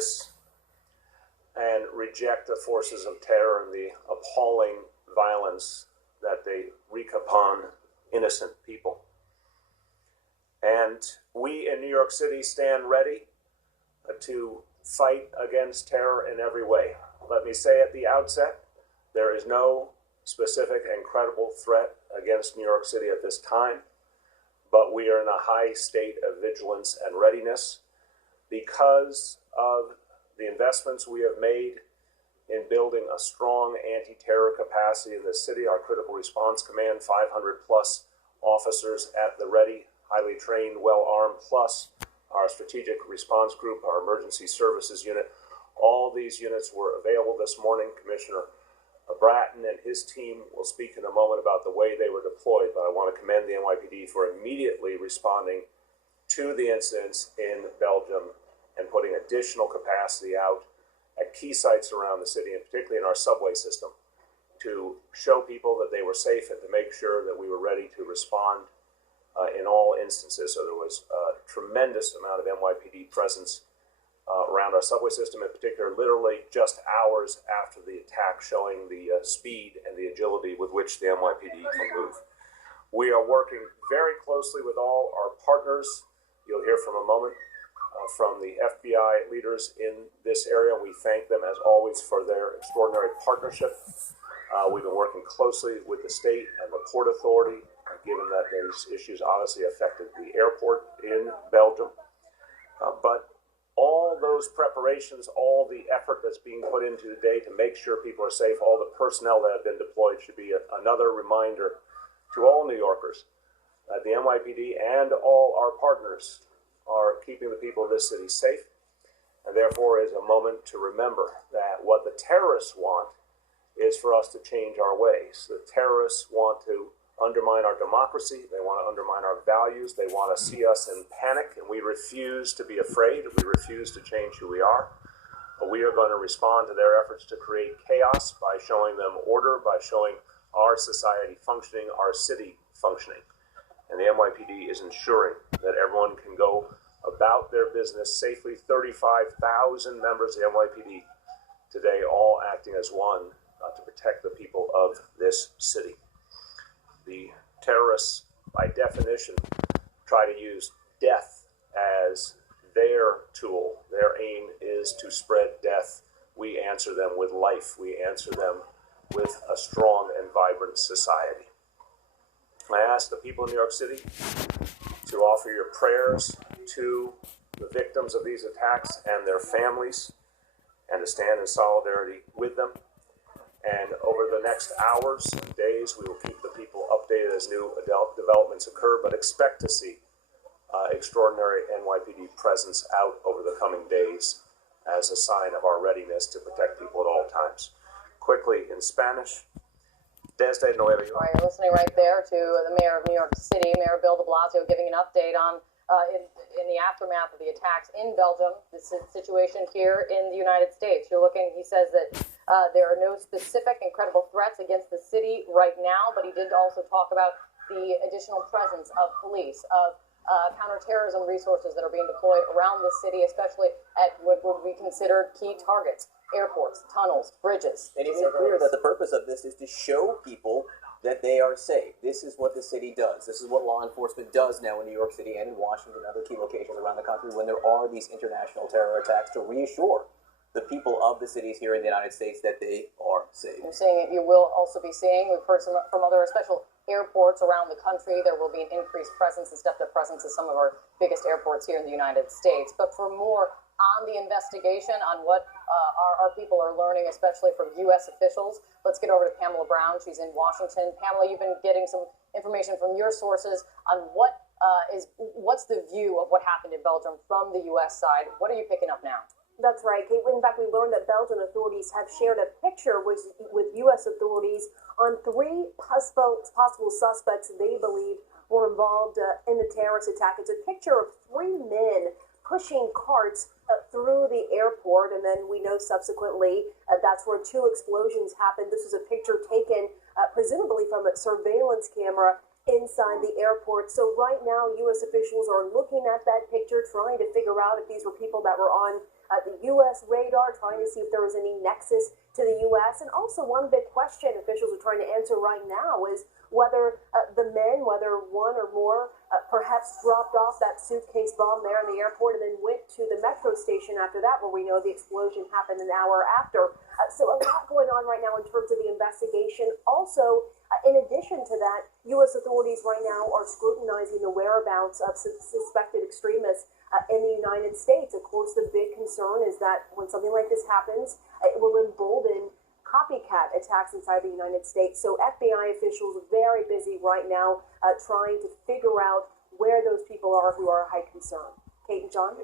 this and reject the forces of terror and the appalling violence that they wreak upon innocent people. And we in New York City stand ready to fight against terror in every way. Let me say at the outset, there is no specific and credible threat against New York City at this time, but we are in a high state of vigilance and readiness because of the investments we have made in building a strong anti-terror capacity in the city. Our Critical Response Command, 500 plus officers at the ready, highly trained, well-armed, plus our Strategic Response Group, our Emergency Services Unit. All these units were available this morning. Commissioner Bratton and his team will speak in a moment about the way they were deployed, but I want to commend the NYPD for immediately responding to the incidents in Belgium and putting additional capacity out at key sites around the city, and particularly in our subway system, to show people that they were safe and to make sure that we were ready to respond in all instances. So there was a tremendous amount of NYPD presence around our subway system, in particular, literally just hours after the attack, showing the speed and the agility with which the NYPD can move. We are working very closely with all our partners. You'll hear from a moment from the FBI leaders in this area. We thank them, as always, for their extraordinary partnership. We've been working closely with the state and the Port Authority, given that those issues obviously affected the airport in Belgium. But all those preparations, all the effort that's being put into today to make sure people are safe, all the personnel that have been deployed should be another reminder to all New Yorkers that the NYPD and all our partners are keeping the people of this city safe, and therefore is a moment to remember that what the terrorists want is for us to change our ways. The terrorists want to undermine our democracy, they want to undermine our values, they want to see us in panic, and we refuse to be afraid, we refuse to change who we are. But we are going to respond to their efforts to create chaos by showing them order, by showing our society functioning, our city functioning. And the NYPD is ensuring that everyone can go about their business safely. 35,000 members of the NYPD today, all acting as one to protect the people of this city. The terrorists, by definition, try to use death as their tool. Their aim is to spread death. We answer them with life. We answer them with a strong and vibrant society. I ask the people in New York City to offer your prayers to the victims of these attacks and their families, and to stand in solidarity with them. And over the next hours and days, we will keep the people updated as new developments occur, but expect to see extraordinary NYPD presence out over the coming days as a sign of our readiness to protect people at all times. Quickly in Spanish. Desde Nueva York. All right, you're listening right there to the mayor of New York City, Mayor Bill de Blasio, giving an update on in the aftermath of the attacks in Belgium, the situation here in the United States. You're looking, he says that there are no specific and credible threats against the city right now, but he did also talk about the additional presence of police, of counterterrorism resources that are being deployed around the city, especially at what would be considered key targets, airports, tunnels, bridges. And he made clear that the purpose of this is to show people that they are safe. This is what the city does. This is what law enforcement does now in New York City and in Washington and other key locations around the country when there are these international terror attacks, to reassure the people of the cities here in the United States that they are safe. You're seeing it. You will also be seeing, we've heard from other special airports around the country, there will be an increased presence and stepped-up presence at some of our biggest airports here in the United States. But for more on the investigation, on what our people are learning, especially from U.S. officials, let's get over to Pamela Brown. She's in Washington. Pamela, you've been getting some information from your sources on what's the view of what happened in Belgium from the U.S. side. What are you picking up now? That's right, Kate. In fact, we learned that Belgian authorities have shared a picture with U.S. authorities on 3 possible suspects they believe were involved in the terrorist attack. It's a picture of 3 men pushing carts through the airport, and then we know subsequently that's where 2 explosions happened. This was a picture taken presumably from a surveillance camera inside the airport. So right now, U.S. officials are looking at that picture, trying to figure out if these were people that were on the U.S. radar, trying to see if there was any nexus to the U.S. And also one big question officials are trying to answer right now is whether the men, whether one or more, perhaps dropped off that suitcase bomb there in the airport and then went to the metro station after that, where we know the explosion happened an hour after. So a lot going on right now in terms of the investigation. Also, in addition to that, U.S. authorities right now are scrutinizing the whereabouts of suspected extremists in the United States. Of course, the big concern is that when something like this happens, it will embolden copycat attacks inside the United States. So FBI officials are very busy right now trying to figure out where those people are who are a high concern. Kate and John?